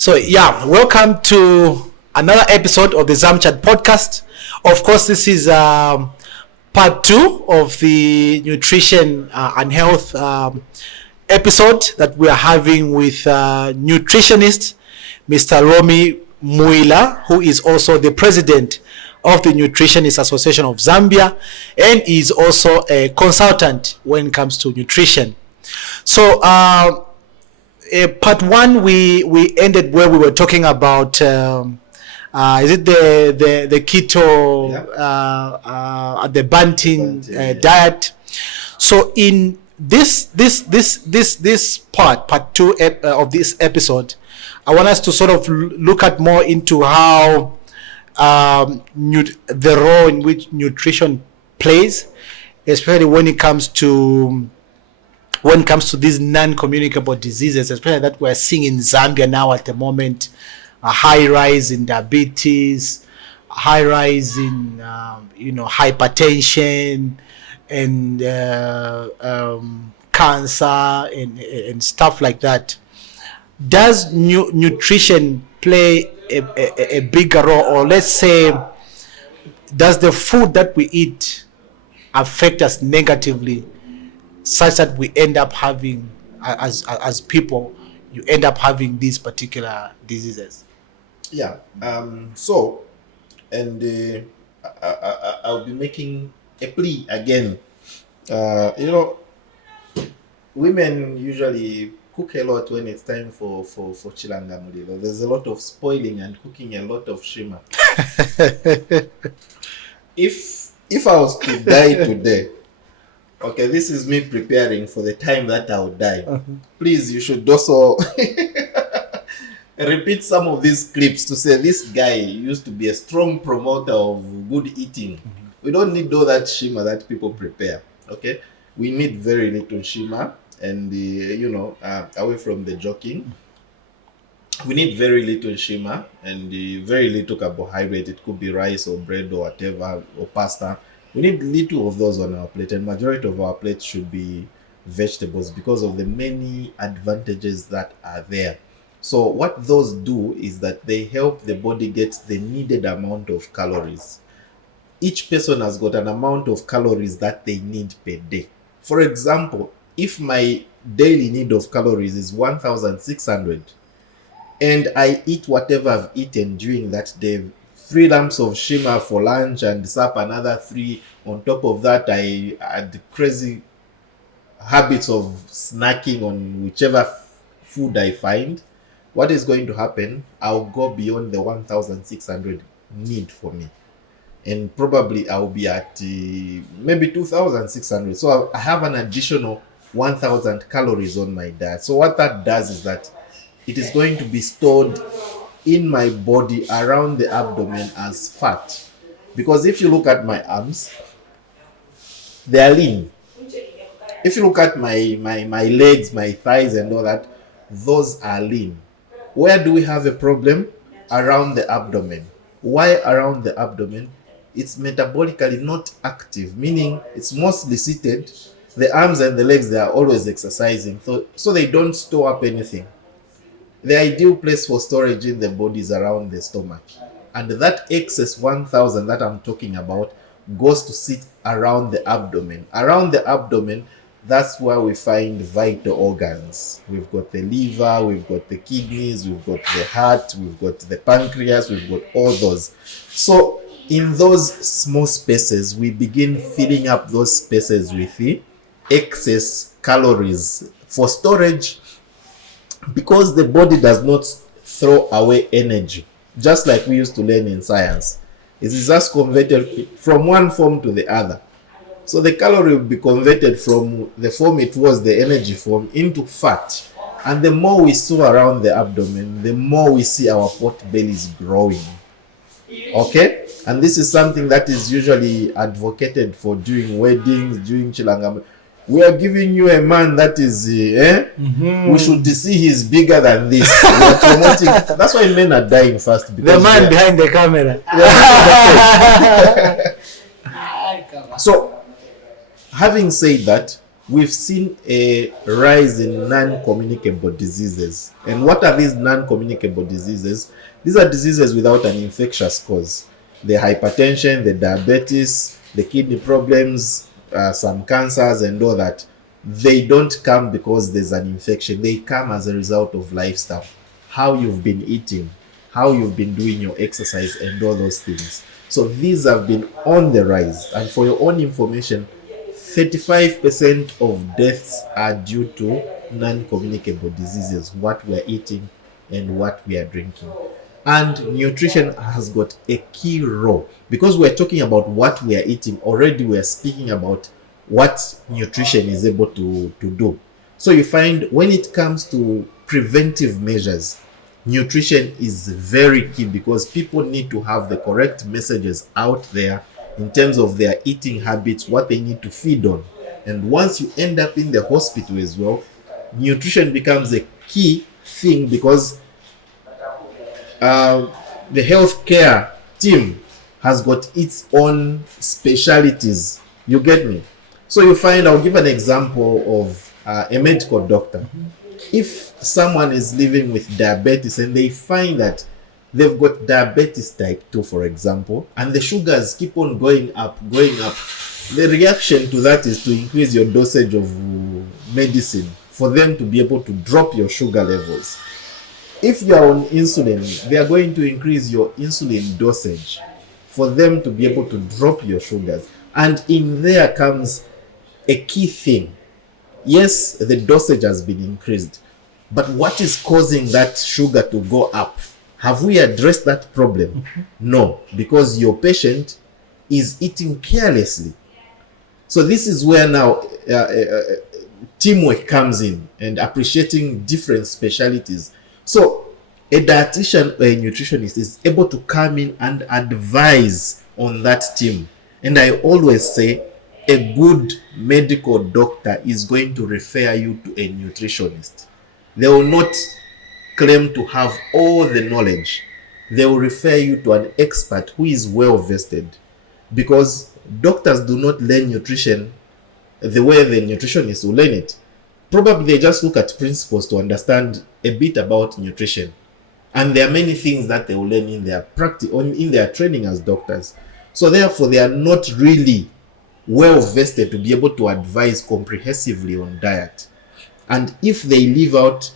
So yeah, welcome to another episode of the Zamchat podcast. Of course, this is part 2 of the nutrition and health episode that we are having with nutritionist Mr. ROMMIE MWILA, who is also the president of the Nutritionist Association of Zambia and is also a consultant when it comes to nutrition. So part 1 we ended where we were talking about is it the keto the Banting diet. So in this part 2 of this episode, I want us to sort of look at more into how the role in which nutrition plays, especially when it comes to these non-communicable diseases, especially that we're seeing in Zambia now at the moment. A high rise in diabetes, a high rise in hypertension and cancer and stuff like that. Does nutrition play a bigger role, or let's say, does the food that we eat affect us negatively, such that we end up having, as people, you end up having these particular diseases? Yeah. I'll be making a plea again. Women usually cook a lot when it's time for Chilanga Mulilo. There's a lot of spoiling and cooking a lot of shima. If I was to die today, okay, this is me preparing for the time that I will die. Please, you should also repeat some of these clips to say this guy used to be a strong promoter of good eating. We don't need all that shima that people prepare. Okay, we need very little shima, and away from the joking, we need very little shima and very little carbohydrate. It could be rice or bread or whatever, or pasta. We need little of those on our plate, and majority of our plate should be vegetables because of the many advantages that are there. So what those do is that they help the body get the needed amount of calories. Each person has got an amount of calories that they need per day. For example, if my daily need of calories is 1,600 and I eat whatever I've eaten during that day, 3 lumps of shima for lunch and supper, another 3 on top of that, I had crazy habits of snacking on whichever food I find. What is going to happen? I'll go beyond the 1,600 need for me, and probably I'll be at maybe 2,600. So I have an additional 1,000 calories on my diet. So what that does is that it is going to be stored in my body around the abdomen as fat. Because if you look at my arms, they are lean. If you look at my legs, my thighs and all that, those are lean. Where do we have a problem? Around the abdomen. Why around the abdomen? It's metabolically not active, meaning it's mostly seated. The arms and the legs, they are always exercising, so they don't store up anything. The ideal place for storage in the body is around the stomach. And that excess 1,000 that I'm talking about goes to sit around the abdomen. Around the abdomen, that's where we find vital organs. We've got the liver, we've got the kidneys, we've got the heart, we've got the pancreas, we've got all those. So in those small spaces, we begin filling up those spaces with the excess calories for storage, because the body does not throw away energy, just like we used to learn in science. It is just converted from one form to the other. So the calorie will be converted from the form it was, the energy form, into fat. And the more we store around the abdomen, the more we see our pot bellies growing. Okay? And this is something that is usually advocated for during weddings, during chilanga. We are giving you a man that is, we should see he's bigger than this. We are promoting. That's why men are dying fast. The man behind the camera. So, having said that, we've seen a rise in non-communicable diseases. And what are these non-communicable diseases? These are diseases without an infectious cause. The hypertension, the diabetes, the kidney problems, some cancers and all that. They don't come because there's an infection. They come as a result of lifestyle. How you've been eating, how you've been doing your exercise and all those things. So these have been on the rise. And for your own information, 35% of deaths are due to non-communicable diseases, what we are eating and what we are drinking. And nutrition has got a key role. Because we're talking about what we are eating, already we are speaking about what nutrition is able to do. So you find when it comes to preventive measures, nutrition is very key, because people need to have the correct messages out there in terms of their eating habits, what they need to feed on. And once you end up in the hospital as well, nutrition becomes a key thing, because the healthcare team has got its own specialities. You get me? So you find, I'll give an example of a medical doctor. If someone is living with diabetes and they find that they've got diabetes type 2, for example, and the sugars keep on going up, the reaction to that is to increase your dosage of medicine for them to be able to drop your sugar levels. If you are on insulin, they are going to increase your insulin dosage for them to be able to drop your sugars. And in there comes a key thing. Yes, the dosage has been increased, but what is causing that sugar to go up? Have we addressed that problem? No, because your patient is eating carelessly. So this is where now teamwork comes in, and appreciating different specialities. So a dietitian or a nutritionist is able to come in and advise on that team. And I always say a good medical doctor is going to refer you to a nutritionist. They will not claim to have all the knowledge. They will refer you to an expert who is well vested, because doctors do not learn nutrition the way the nutritionist will learn it. Probably they just look at principles to understand a bit about nutrition, and there are many things that they will learn in their practice or in their training as doctors. So therefore they are not really well vested to be able to advise comprehensively on diet. And if they leave out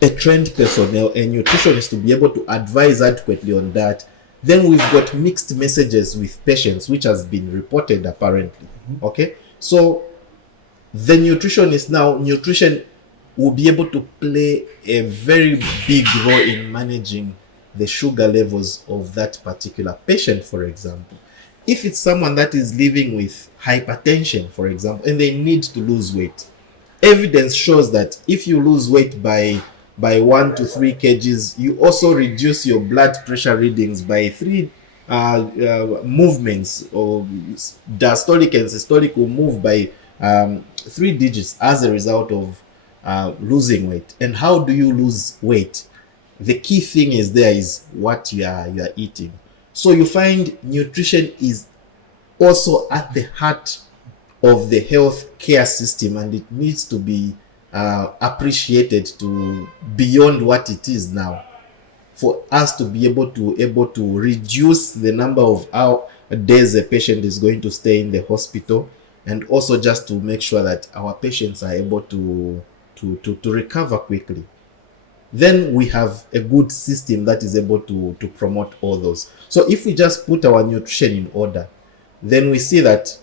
a trained personnel, a nutritionist, to be able to advise adequately on that, then we've got mixed messages with patients, which has been reported apparently. Okay, so the nutritionist now, nutrition will be able to play a very big role in managing the sugar levels of that particular patient. For example, if it's someone that is living with hypertension, for example, and they need to lose weight, evidence shows that if you lose weight by 1 to 3 kgs, you also reduce your blood pressure readings by 3 movements, or diastolic and systolic will move by 3 digits as a result of losing weight. And how do you lose weight? The key thing is what you are eating. So you find nutrition is also at the heart of the health care system, and it needs to be appreciated to beyond what it is now, for us to be able to reduce the number of days a patient is going to stay in the hospital, and also just to make sure that our patients are able to recover quickly. Then we have a good system that is able to promote all those. So if we just put our nutrition in order, then we see that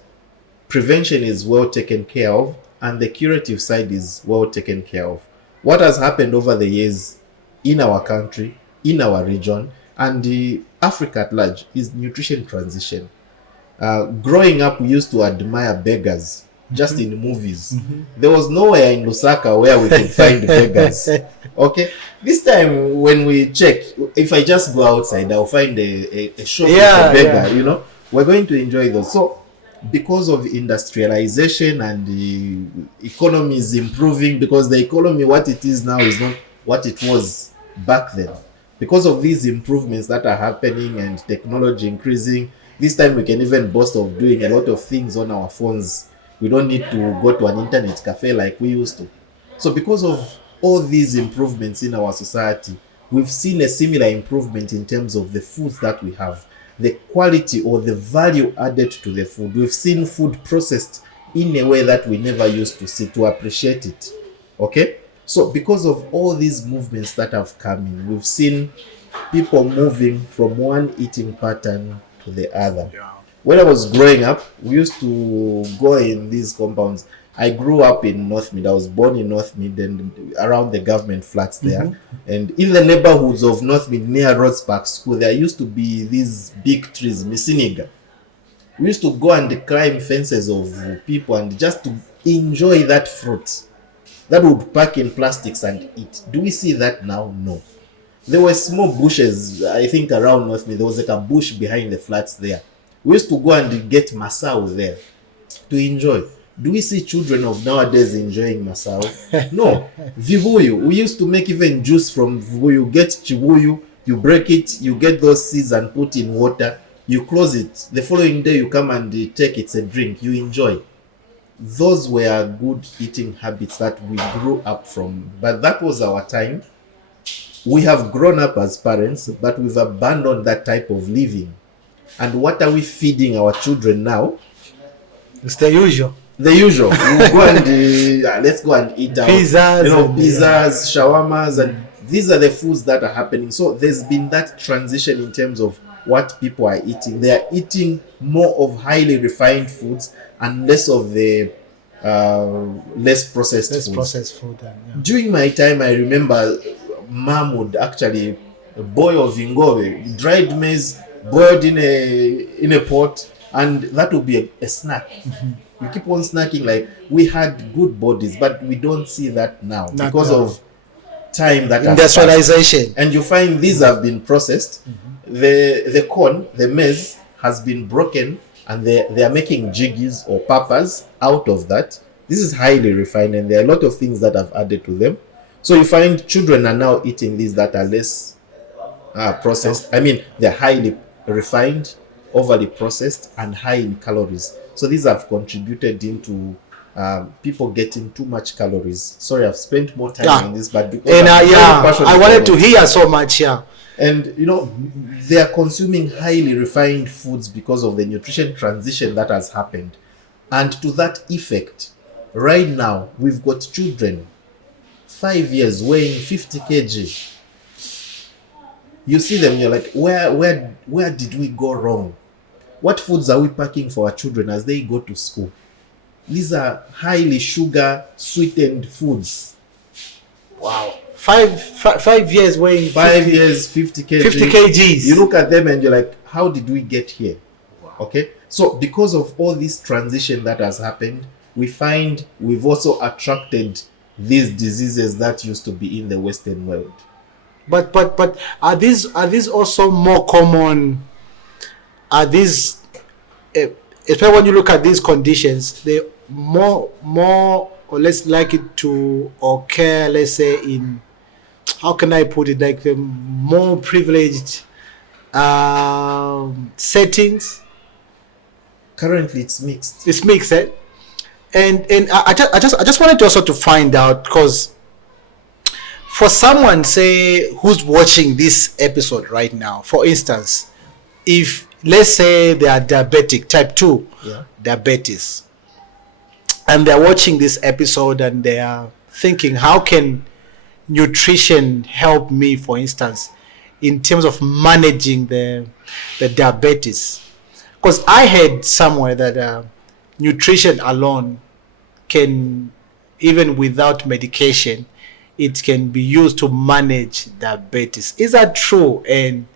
prevention is well taken care of, and the curative side is well taken care of. What has happened over the years in our country, in our region, and Africa at large is nutrition transition. Growing up, we used to admire beggars just in movies. There was nowhere in Lusaka where we could find beggars. Okay, this time when we check, if I just go outside, I'll find a shop with a beggar. You know, we're going to enjoy those. So because of industrialization and the economy is improving, because the economy, what it is now, is not what it was back then. Because of these improvements that are happening and technology increasing, this time we can even boast of doing a lot of things on our phones We don't need to go to an internet cafe like we used to. So because of all these improvements in our society, we've seen a similar improvement in terms of the foods that we have, the quality or the value added to the food. We've seen food processed in a way that we never used to see, to appreciate it. Okay? So because of all these movements that have come in, we've seen people moving from one eating pattern to the other. Yeah. When I was growing up, we used to go in these compounds. I grew up in North Mid. I was born in North Mid and around the government flats there. And in the neighborhoods of North Mid near Rhodes Park School, there used to be these big trees, Misiniga. We used to go and climb fences of people and just to enjoy that fruit that would pack in plastics and eat. Do we see that now? No. There were small bushes, I think around North Mid. There was like a bush behind the flats there. We used to go and get masao there to enjoy. Do we see children of nowadays enjoying masao? No. Vibuyu. We used to make even juice from vibuyu. Get chibuyu, you break it, you get those seeds and put in water, you close it. The following day you come and take it, it's a drink, you enjoy. Those were good eating habits that we grew up from. But that was our time. We have grown up as parents, but we've abandoned that type of living. And what are we feeding our children now? It's the usual. The usual. We'll go and let's go and eat out. Pizzas, pizzas, shawarmas, and these are the foods that are happening. So there's been that transition in terms of what people are eating. They are eating more of highly refined foods and less of the less processed food. Yeah. During my time, I remember mom would actually boil vingove, dried maize, boiled in a pot, and that would be a snack. We keep on snacking. Like, we had good bodies, but we don't see that now because of time that industrialization. And you find these have been processed. The corn, the maize, has been broken, and they are making jiggies or papas out of that. This is highly refined, and there are a lot of things that have added to them. So you find children are now eating these that are less processed. I mean, they're highly refined, overly processed, and high in calories. So these have contributed into people getting too much calories. Sorry, I've spent more time on this, but because I wanted to hear so much. And they are consuming highly refined foods because of the nutrition transition that has happened. And to that effect, right now we've got children 5 years weighing 50 kg. You see them, you're like, where did we go wrong? What foods are we packing for our children as they go to school? These are highly sugar sweetened foods. Wow. 5 years weighing 5 years, 50 kg. 50 kgs. You look at them and you're like, how did we get here? Wow. Okay. So because of all this transition that has happened, we find we've also attracted these diseases that used to be in the Western world. But are these also more common? Are these, especially when you look at these conditions, they more or less likely to occur, let's say, in, how can I put it, like the more privileged settings? Currently, it's mixed. It's mixed, eh? And I just wanted to also to find out, because for someone, say, who's watching this episode right now, for instance, if let's say they are diabetic, type 2 diabetes, and they're watching this episode and they are thinking, how can nutrition help me, for instance, in terms of managing the diabetes? Because I heard somewhere that nutrition alone can, even without medication, it can be used to manage diabetes. Is that true? And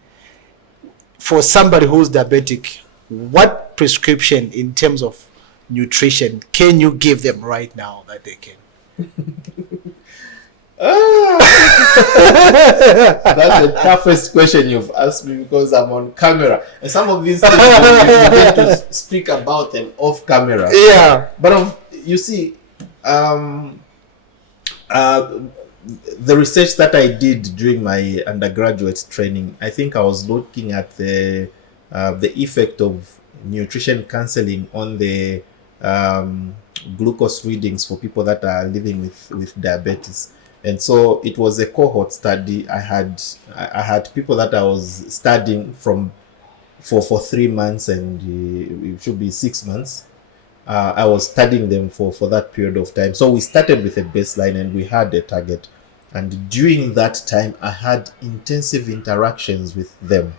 for somebody who's diabetic, what prescription in terms of nutrition can you give them right now that they can? That's the toughest question you've asked me, because I'm on camera, and some of these things we get to speak about them off camera. Yeah, but you see, the research that I did during my undergraduate training, I think I was looking at the effect of nutrition counseling on the glucose readings for people that are living with diabetes. And so it was a cohort study. I had people that I was studying from for 3 months, and it should be 6 months. I was studying them for that period of time. So we started with a baseline and we had a target. And during that time, I had intensive interactions with them.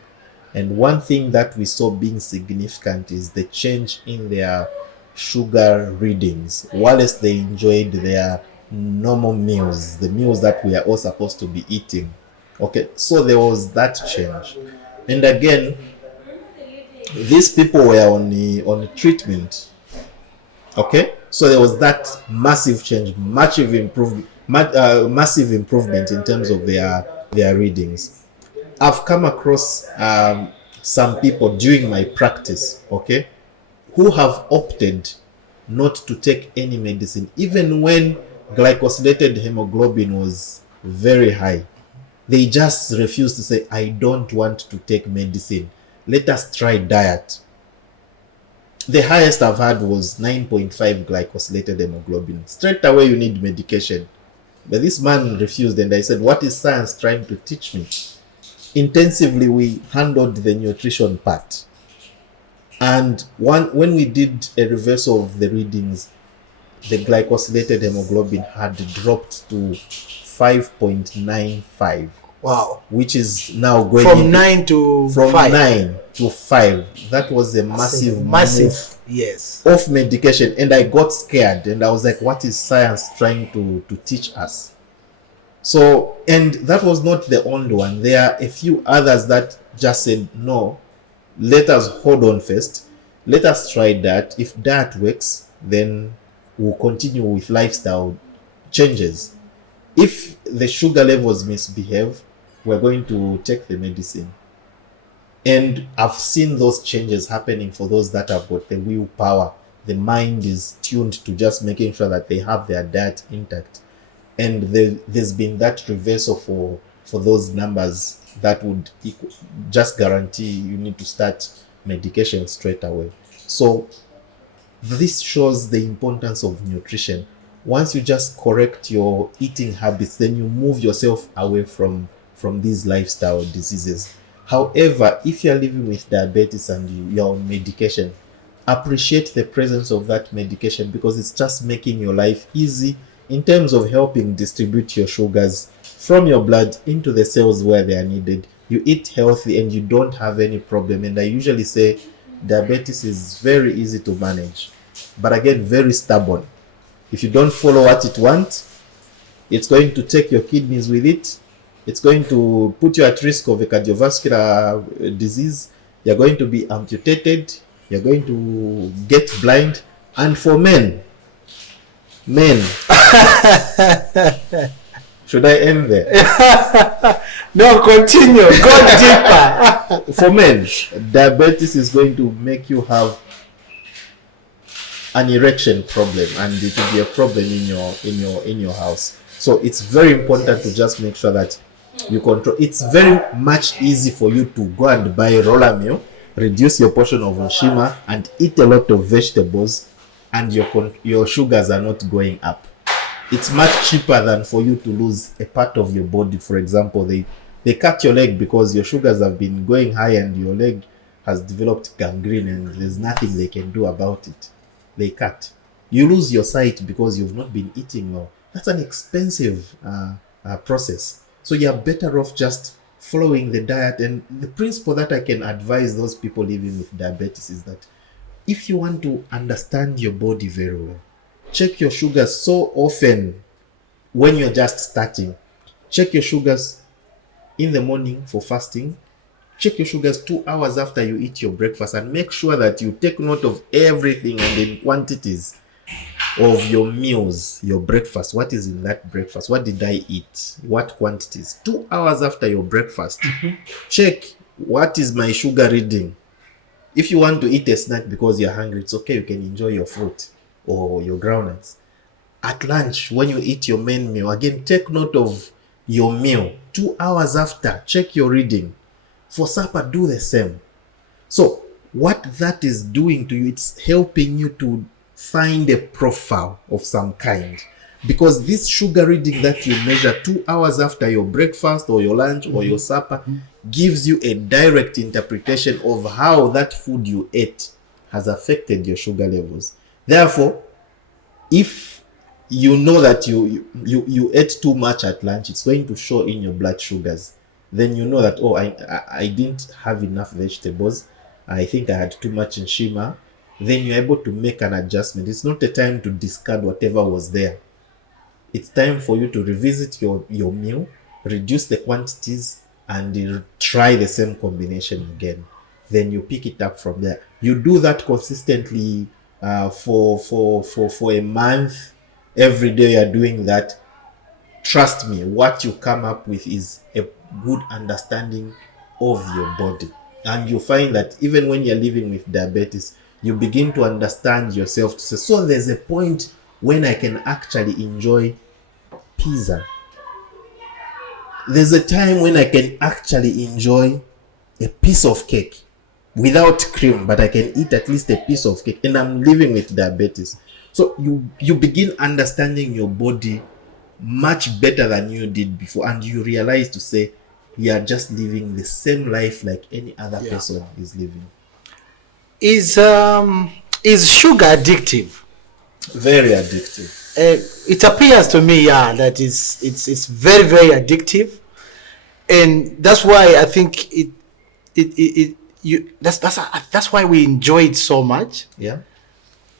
And one thing that we saw being significant is the change in their sugar readings. Whilst they enjoyed their normal meals, the meals that we are all supposed to be eating. Okay, so there was that change. And again, these people were on the treatment. Okay, so there was that massive change, massive improvement in terms of their readings. I've come across some people during my practice, okay, who have opted not to take any medicine, even when glycosylated hemoglobin was very high. They just refused to say, I don't want to take medicine. Let us try diet. The highest I've had was 9.5 glycosylated hemoglobin. Straight away, you need medication. But this man refused, and I said, what is science trying to teach me? Intensively, we handled the nutrition part. And when we did a reversal of the readings, the glycosylated hemoglobin had dropped to 5.95. Wow. Which is now going from 9 to 5. 9 to 5. That was a massive move yes, off medication. And I got scared and I was like, what is science trying to teach us? So, and that was not the only one. There are a few others that just said, no, let us hold on first. Let us try that. If that works, then we'll continue with lifestyle changes. If the sugar levels misbehave, we're going to take the medicine. And I've seen those changes happening for those that have got the willpower. The mind is tuned to just making sure that they have their diet intact. And there's been that reversal for those numbers that would just guarantee you need to start medication straight away. So this shows the importance of nutrition. Once you just correct your eating habits, then you move yourself away from these lifestyle diseases. However, if you're living with diabetes and you're on medication, appreciate the presence of that medication, because it's just making your life easy in terms of helping distribute your sugars from your blood into the cells where they are needed. You eat healthy and you don't have any problem. And I usually say diabetes is very easy to manage, but again, very stubborn. If you don't follow what it wants, it's going to take your kidneys with it. It's going to put you at risk of a cardiovascular disease. You're going to be amputated. You're going to get blind. And for men, should I end there? No, continue. Go deeper. For men, diabetes is going to make you have an erection problem, and it will be a problem in your house. So it's very important to just make sure that you control. It's very much easy for you to go and buy ROMMIE, reduce your portion of Oshima, and eat a lot of vegetables, and your sugars are not going up. It's much cheaper than for you to lose a part of your body. For example, they cut your leg because your sugars have been going high and your leg has developed gangrene and there's nothing they can do about it. They cut. You lose your sight because you've not been eating well. That's an expensive process. So you're better off just following the diet. And the principle that I can advise those people living with diabetes is that if you want to understand your body very well, check your sugars so often when you're just starting. Check your sugars in the morning for fasting. Check your sugars 2 hours after you eat your breakfast, and make sure that you take note of everything and the quantities of your meals, your breakfast. What is in that breakfast? What did I eat? What quantities? 2 hours after your breakfast, check what is my sugar reading. If you want to eat a snack because you're hungry, it's okay. You can enjoy your fruit or your groundnuts. At lunch, when you eat your main meal, again, take note of your meal. 2 hours after, check your reading. For supper, do the same. So what that is doing to you, it's helping you to find a profile of some kind. Because this sugar reading that you measure 2 hours after your breakfast or your lunch or your supper gives you a direct interpretation of how that food you ate has affected your sugar levels. Therefore, if you know that you ate too much at lunch, it's going to show in your blood sugars. Then you know that, oh, I didn't have enough vegetables. I think I had too much in shima. Then you're able to make an adjustment. It's not a time to discard whatever was there. It's time for you to revisit your meal, reduce the quantities, and try the same combination again. Then you pick it up from there. You do that consistently for a month. Every day you're doing that. Trust me, what you come up with is a good understanding of your body. And you find that even when you're living with diabetes, you begin to understand yourself to say, so there's a point when I can actually enjoy pizza. There's a time when I can actually enjoy a piece of cake without cream, but I can eat at least a piece of cake, and I'm living with diabetes. So you begin understanding your body much better than you did before, and you realize to say you are just living the same life like any other person is living. Is sugar addictive? Very addictive. It appears to me, that it's very, very addictive, and that's why I think that's why we enjoy it so much. Yeah.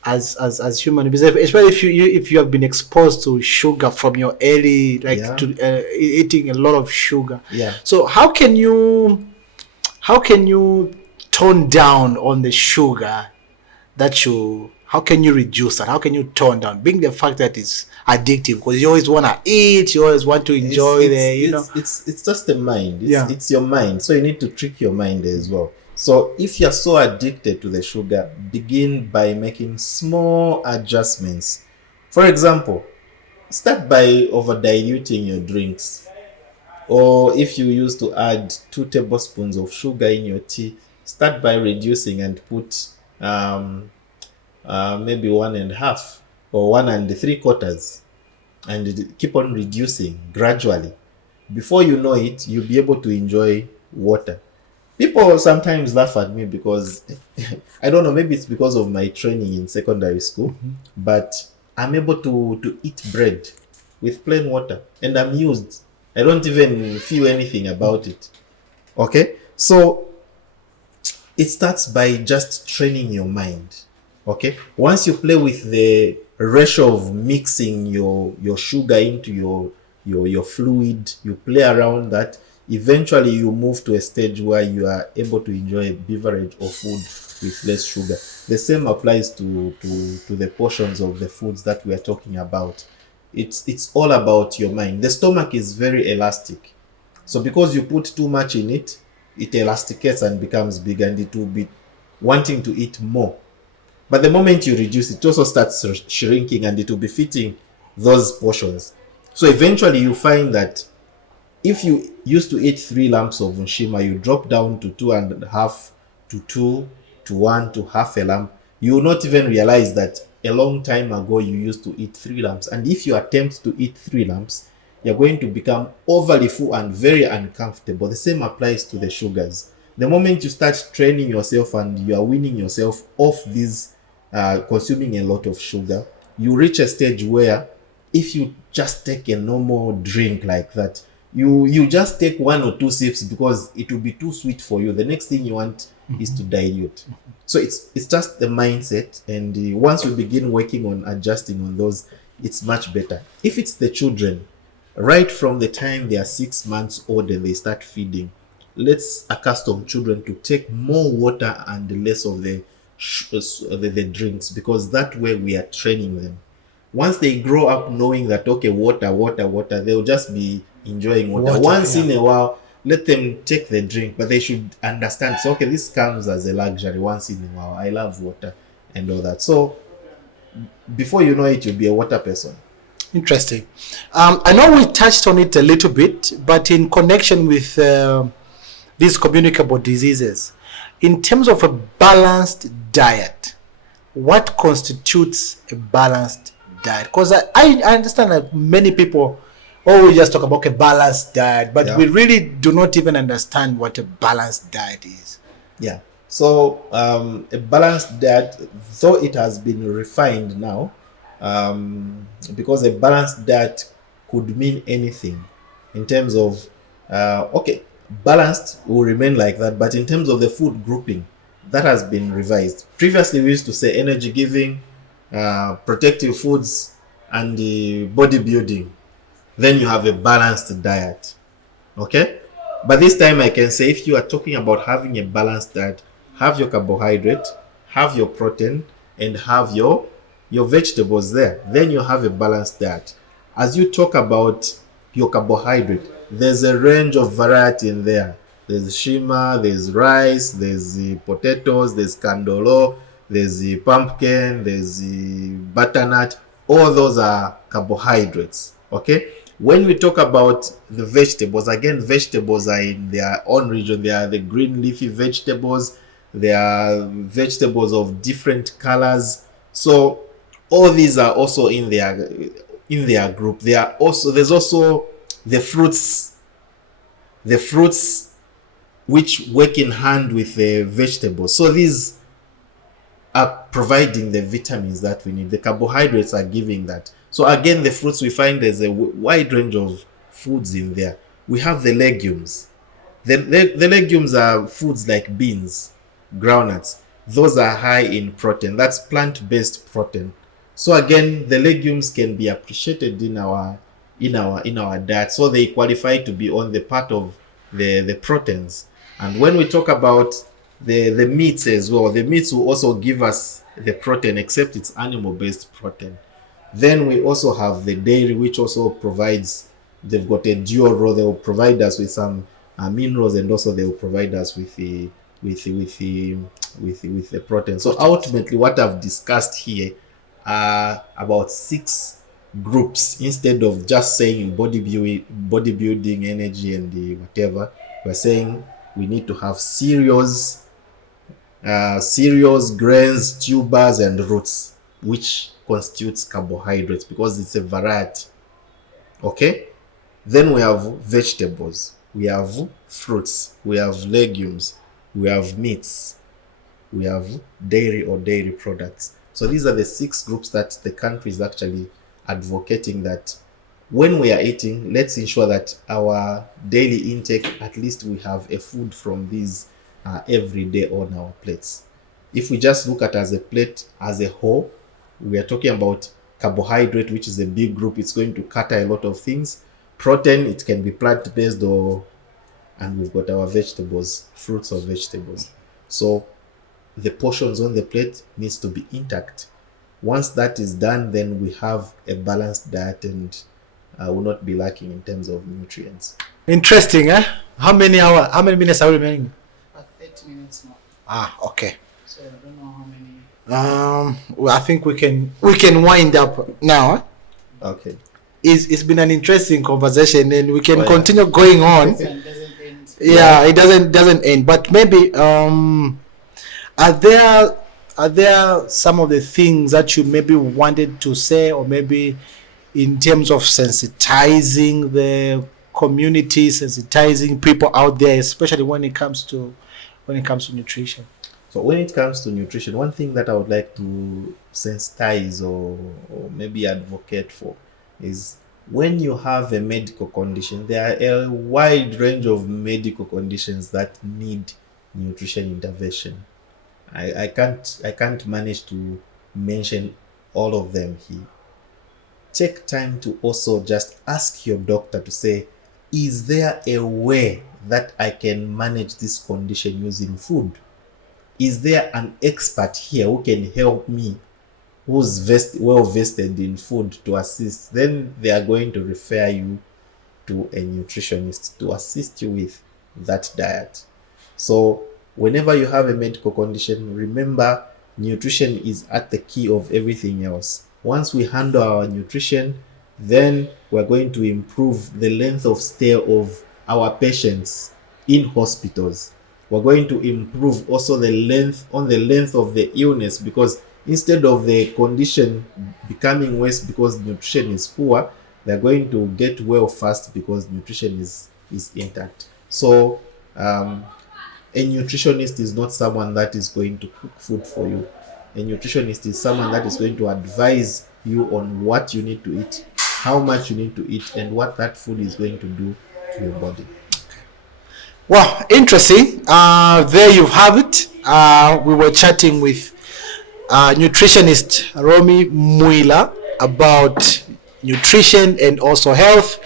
As human beings, especially if you have been exposed to sugar from your early to eating a lot of sugar. Yeah. So how can you tone down on the sugar how can you reduce that? How can you tone down, being the fact that it's addictive? Because you always want to eat, you always want to enjoy it's just the mind. It's your mind. So you need to trick your mind as well. So if you're so addicted to the sugar, begin by making small adjustments. For example, start by over diluting your drinks. Or if you used to add 2 tablespoons of sugar in your tea, start by reducing and put maybe 1.5 or 1 3/4, and keep on reducing gradually. Before you know it, you'll be able to enjoy water. People sometimes laugh at me because I don't know, maybe it's because of my training in secondary school, but I'm able to eat bread with plain water, and I'm used. I don't even feel anything about it. Okay? So it starts by just training your mind. Okay? Once you play with the ratio of mixing your sugar into your fluid, you play around that. Eventually you move to a stage where you are able to enjoy a beverage or food with less sugar. The same applies to the portions of the foods that we are talking about. It's all about your mind. The stomach is very elastic. So because you put too much in it, it elasticates and becomes big, and it will be wanting to eat more. But the moment you reduce, it also starts shrinking, and it will be fitting those portions. So eventually you find that if you used to eat 3 lumps of nshima, you drop down to 2.5 to 2 to 1 to half a lump. You will not even realize that a long time ago you used to eat 3 lumps. And if you attempt to eat 3 lumps, you're going to become overly full and very uncomfortable. The same applies to the sugars. The moment you start training yourself and you are weaning yourself off these consuming a lot of sugar, you reach a stage where if you just take a normal drink like that, you just take 1 or 2 sips because it will be too sweet for you. The next thing you want is to dilute. So it's just the mindset, and once we begin working on adjusting on those, it's much better. If it's the children, right from the time they are 6 months old and they start feeding, let's accustom children to take more water and less of the drinks, because that way we are training them. Once they grow up knowing that, okay, water, they'll just be enjoying water. Once in a while, let them take the drink, but they should understand, so okay, this comes as a luxury once in a while. I love water and all that. So before you know it, you'll be a water person. Interesting. I know we touched on it a little bit, but in connection with these communicable diseases, in terms of a balanced diet, what constitutes a balanced diet? Because I understand that many people always just talk about a balanced diet, but Yeah. we really do not even understand what a balanced diet is. Yeah. So a balanced diet, though it has been refined now, because a balanced diet could mean anything in terms of okay, balanced will remain like that, but in terms of the food grouping, that has been revised. Previously, we used to say energy giving, protective foods, and the bodybuilding. Then you have a balanced diet. Okay, but this time I can say if you are talking about having a balanced diet, have your carbohydrate, have your protein, and have your vegetables there. Then you have a balanced diet. As you talk about your carbohydrate, there's a range of variety in there. There's shima, there's rice, there's the potatoes, there's kandolo, there's the pumpkin, there's the butternut. All those are carbohydrates. Okay. When we talk about the vegetables, again, vegetables are in their own region. They are the green leafy vegetables. They are vegetables of different colors. So all these are also in their group. There's also the fruits which work in hand with the vegetables. So these are providing the vitamins that we need. The carbohydrates are giving that. So again, the fruits, we find there's a wide range of foods in there. We have the legumes. The legumes are foods like beans, groundnuts. Those are high in protein. That's plant-based protein. So again, the legumes can be appreciated in our diet. So they qualify to be on the part of the proteins. And when we talk about the meats as well, the meats will also give us the protein, except it's animal-based protein. Then we also have the dairy, which also provides, they've got a dual role. They will provide us with some minerals, and also they will provide us with the protein. So ultimately, what I've discussed here are about 6 groups. Instead of just saying bodybuilding, energy, and the whatever, we're saying we need to have cereals, grains, tubers, and roots, which constitutes carbohydrates, because it's a variety. Okay, then we have vegetables, we have fruits, we have legumes, we have meats, we have dairy or dairy products. So these are the 6 groups that the country is actually advocating that when we are eating, let's ensure that our daily intake, at least we have a food from these every day on our plates. If we just look at as a plate as a whole, we are talking about carbohydrate, which is a big group. It's going to cater a lot of things. Protein, it can be plant-based, and we've got our vegetables, fruits or vegetables. So the portions on the plate needs to be intact. Once that is done, then we have a balanced diet and will not be lacking in terms of nutrients. Interesting, eh? How many minutes are we remaining? 30 minutes now. Okay. So I don't know how many. Well, I think we can wind up now. Okay. It's been an interesting conversation, and we can yeah. continue going on. It doesn't end. Yeah, it doesn't end. But maybe are there some of the things that you maybe wanted to say, or maybe in terms of sensitizing the community, sensitizing people out there, especially when it comes to nutrition? So when it comes to nutrition, one thing that I would like to sensitize or maybe advocate for is when you have a medical condition, there are a wide range of medical conditions that need nutrition intervention. I can't manage to mention all of them here. Take time to also just ask your doctor to say, is there a way that I can manage this condition using food? Is there an expert here who can help me, who's well vested in food to assist? Then they are going to refer you to a nutritionist to assist you with that diet. So whenever you have a medical condition, remember nutrition is at the key of everything else. Once we handle our nutrition, then we're going to improve the length of stay of our patients in hospitals. We're going to improve also the length of the illness, because instead of the condition becoming worse because nutrition is poor, they're going to get well fast because nutrition is intact. So a nutritionist is not someone that is going to cook food for you. A nutritionist is someone that is going to advise you on what you need to eat, how much you need to eat, and what that food is going to do to your body. Wow, interesting. There you have it. We were chatting with nutritionist ROMMIE MWILA about nutrition and also health.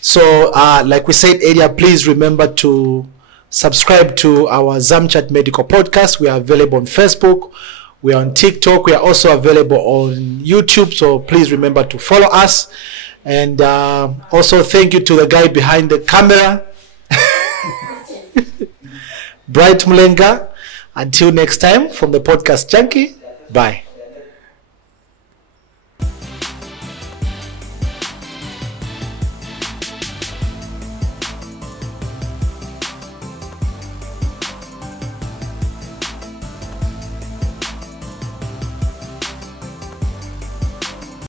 So like we said earlier, please remember to subscribe to our Zamchat Medical Podcast. We are available on Facebook. We are on TikTok. We are also available on YouTube. So please remember to follow us. And also thank you to the guy behind the camera, Bright Mulenga. Until next time, from the Podcast Junkie, bye.